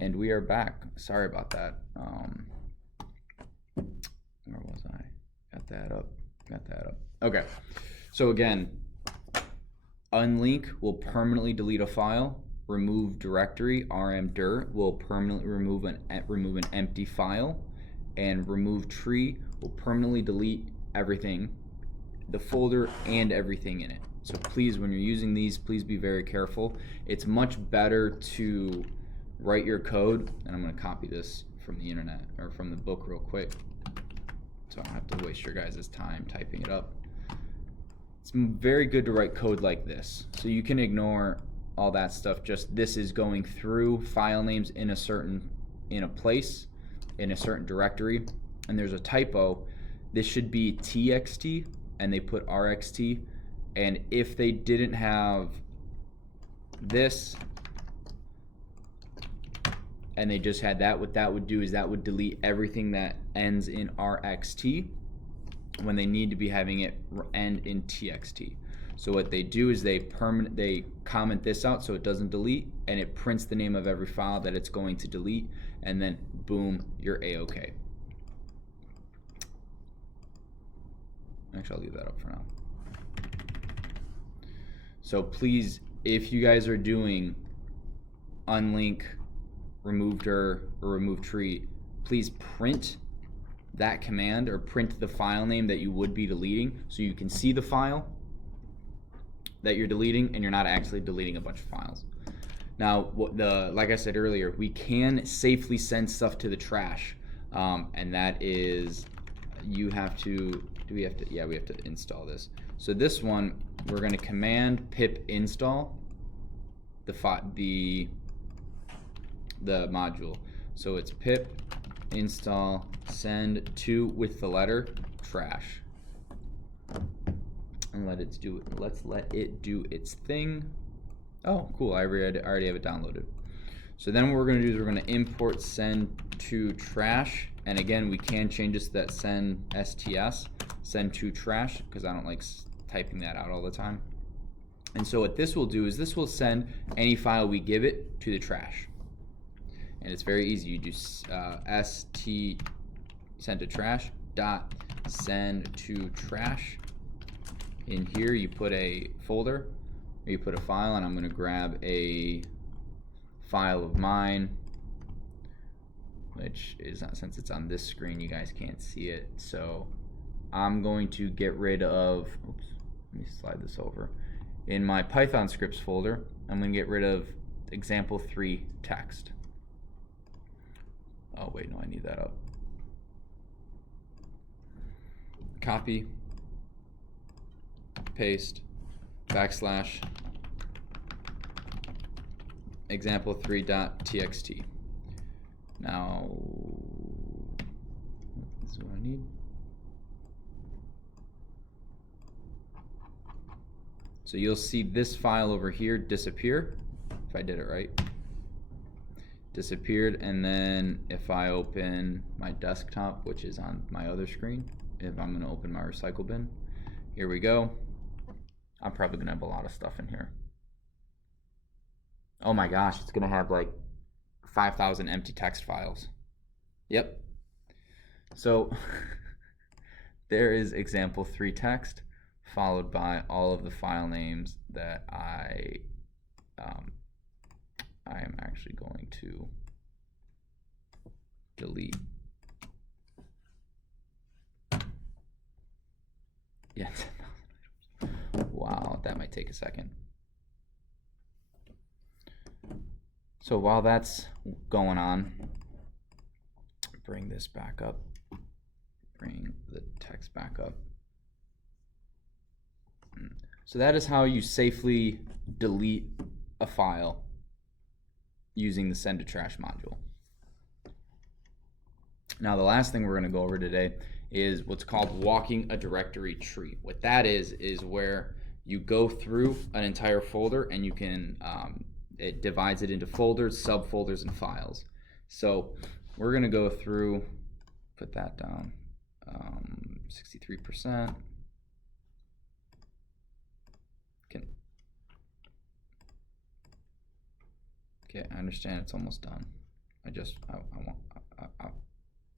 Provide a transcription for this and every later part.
And we are back. Sorry about that. Where was I? Got that up. Got that up. Okay. So again, unlink will permanently delete a file. Remove directory, rmdir, will permanently remove an empty file. And remove tree will permanently delete everything, the folder and everything in it. So please, when you're using these, please be very careful. It's much better to write your code, and I'm going to copy this from the internet or from the book real quick so I don't have to waste your guys' time typing it up. It's very good to write code like this, so you can ignore all that stuff. Just this is going through file names in a place, in a certain directory, and there's a typo. This should be txt, and they put rxt, and if they didn't have this, and they just had that, what that would do is that would delete everything that ends in rxt when they need to be having it end in txt. So what they do is they comment this out so it doesn't delete, and it prints the name of every file that it's going to delete, and then boom, you're a-okay. Actually, I'll leave that up for now. So please, if you guys are doing unlink, remove dir, or remove tree, please print that command or print the file name that you would be deleting so you can see the file that you're deleting and you're not actually deleting a bunch of files. Now, like I said earlier, we can safely send stuff to the trash, and that is, you have to, we have to install this. So this one, we're going to command pip install the module. So it's pip install send to with the letter trash, and let's let it do its thing. Oh, cool! I already have it downloaded. So then what we're going to do is we're going to import send to trash, and again we can change this to that send send to trash, because I don't like typing that out all the time. And so what this will do is this will send any file we give it to the trash. And it's very easy. You do st send to trash dot send to trash. In here you put a folder or you put a file, and I'm going to grab a file of mine, which is not, since it's on this screen you guys can't see it, so I'm going to get rid of, oops, let me slide this over. In my Python scripts folder, I'm going to get rid of example3 text. Oh wait, no, I need that up. Copy, paste, backslash, example3.txt. Now, this is what I need. So you'll see this file over here disappear, if I did it right. Disappeared, and then if I open my desktop, which is on my other screen, if I'm going to open my recycle bin, here we go. I'm probably going to have a lot of stuff in here. Oh my gosh, it's going to have like 5,000 empty text files. Yep. So there is example3 text, followed by all of the file names that I am actually going to delete. Yes. Wow, that might take a second. So while that's going on, bring this back up. Bring the text back up. So that is how you safely delete a file using the send to trash module. Now the last thing we're going to go over today is what's called walking a directory tree. What that is where you go through an entire folder and you can, it divides it into folders, subfolders, and files. So we're going to go through, put that down, 63%. Okay, I understand it's almost done. I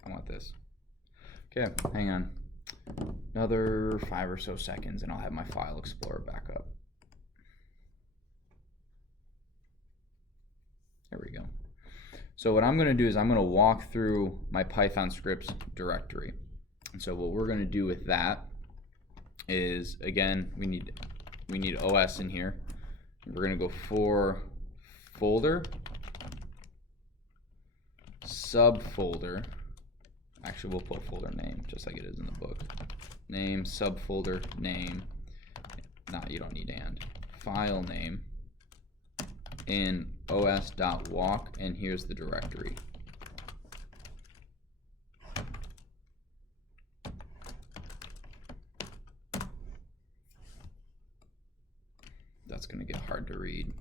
want this. Okay, hang on. Another 5 or so seconds and I'll have my File Explorer back up. There we go. So what I'm going to do is I'm going to walk through my Python scripts directory. And so what we're going to do with that is, again, we need OS in here. We're going to go for folder, subfolder. Actually, we'll put folder name just like it is in the book. Name, subfolder, name. Nah, you don't need and. File name in os.walk, and here's the directory. That's going to get hard to read.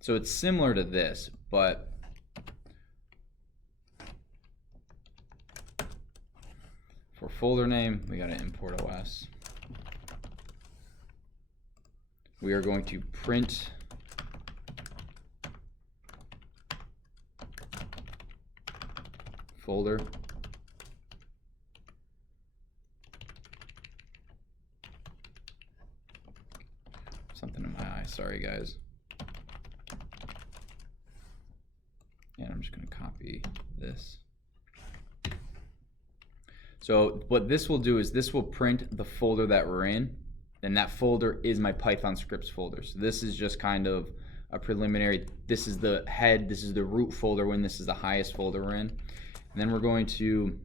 So it's similar to this, but for folder name, we got to import OS. We are going to print folder. Something in my eye, sorry guys. And I'm just going to copy this. So what this will do is this will print the folder that we're in, and that folder is my Python scripts folder. So this is just kind of a preliminary. This is the head, this is the root folder when this is the highest folder we're in. And then we're going to,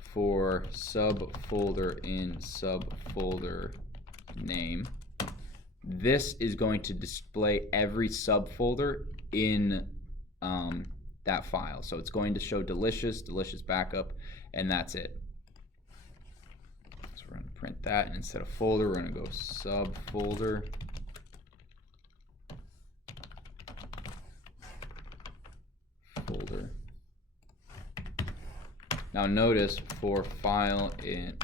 for subfolder in subfolder name, this is going to display every subfolder in that file. So it's going to show delicious backup, and that's it. So we're going to print that, and instead of folder, we're going to go subfolder. Folder. Now notice for file in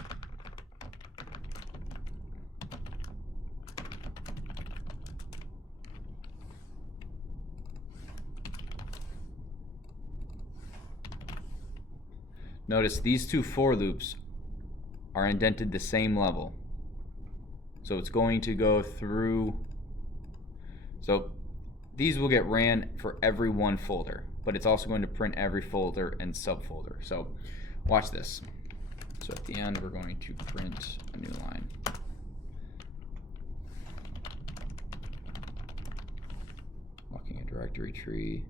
notice these two for loops are indented the same level. So it's going to go through, so these will get ran for every one folder, but it's also going to print every folder and subfolder. So watch this. So at the end, we're going to print a new line. Walking a directory tree.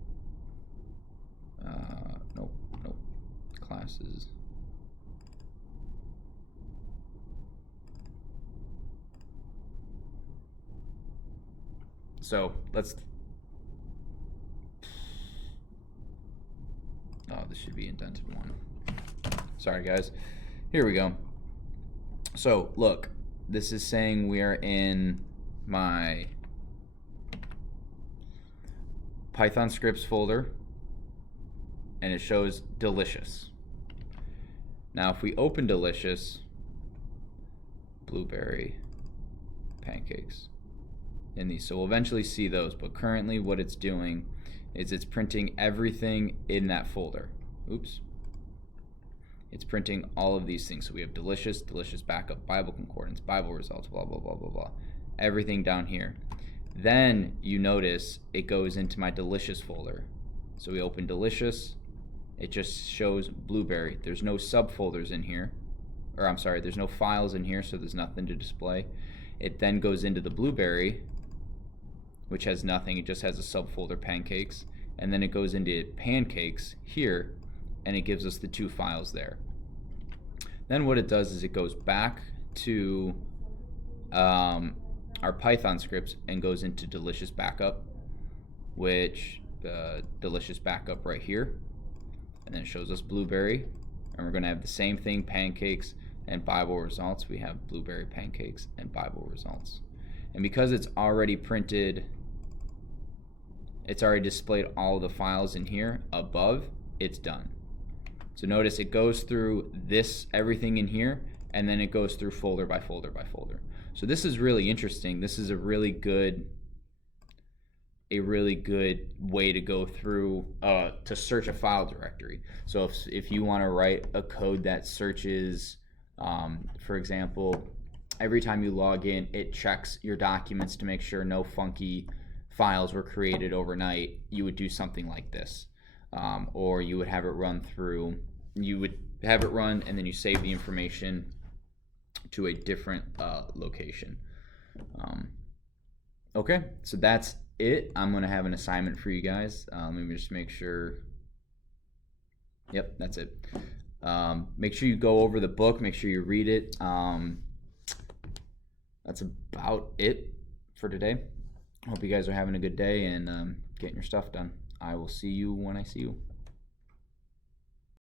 Nope. Classes. So let's, oh, this should be indented one. Sorry guys, here we go. So look, this is saying we are in my Python scripts folder, and it shows delicious. Now if we open delicious, blueberry pancakes in these, so we'll eventually see those, but currently what it's doing is it's printing everything in that folder. Oops. It's printing all of these things. So we have delicious backup, Bible concordance, Bible results, blah, blah, blah, blah, blah. Everything down here. Then you notice it goes into my delicious folder. So we open delicious. It just shows blueberry. There's no subfolders in here. Or I'm sorry, there's no files in here, so there's nothing to display. It then goes into the blueberry, which has nothing. It just has a subfolder pancakes. And then it goes into pancakes here, and it gives us the two files there. Then what it does is it goes back to our Python scripts and goes into delicious backup, which delicious backup right here, and then it shows us blueberry, and we're going to have the same thing, pancakes and Bible results. We have blueberry pancakes and Bible results, and because it's already printed, it's already displayed all the files in here above, it's done. So notice it goes through this, everything in here, and then it goes through folder by folder by folder. So this is really interesting. This is a really good a really good way to go through to search a file directory. So if you want to write a code that searches, for example, every time you log in, it checks your documents to make sure no funky files were created overnight, you would do something like this. Or you would have it run through, you would have it run and then you save the information to a different location. Okay, so that's it. I'm going to have an assignment for you guys. Let me just make sure. Yep, that's it. Make sure you go over the book. Make sure you read it. That's about it for today. Hope you guys are having a good day and getting your stuff done. I will see you when I see you.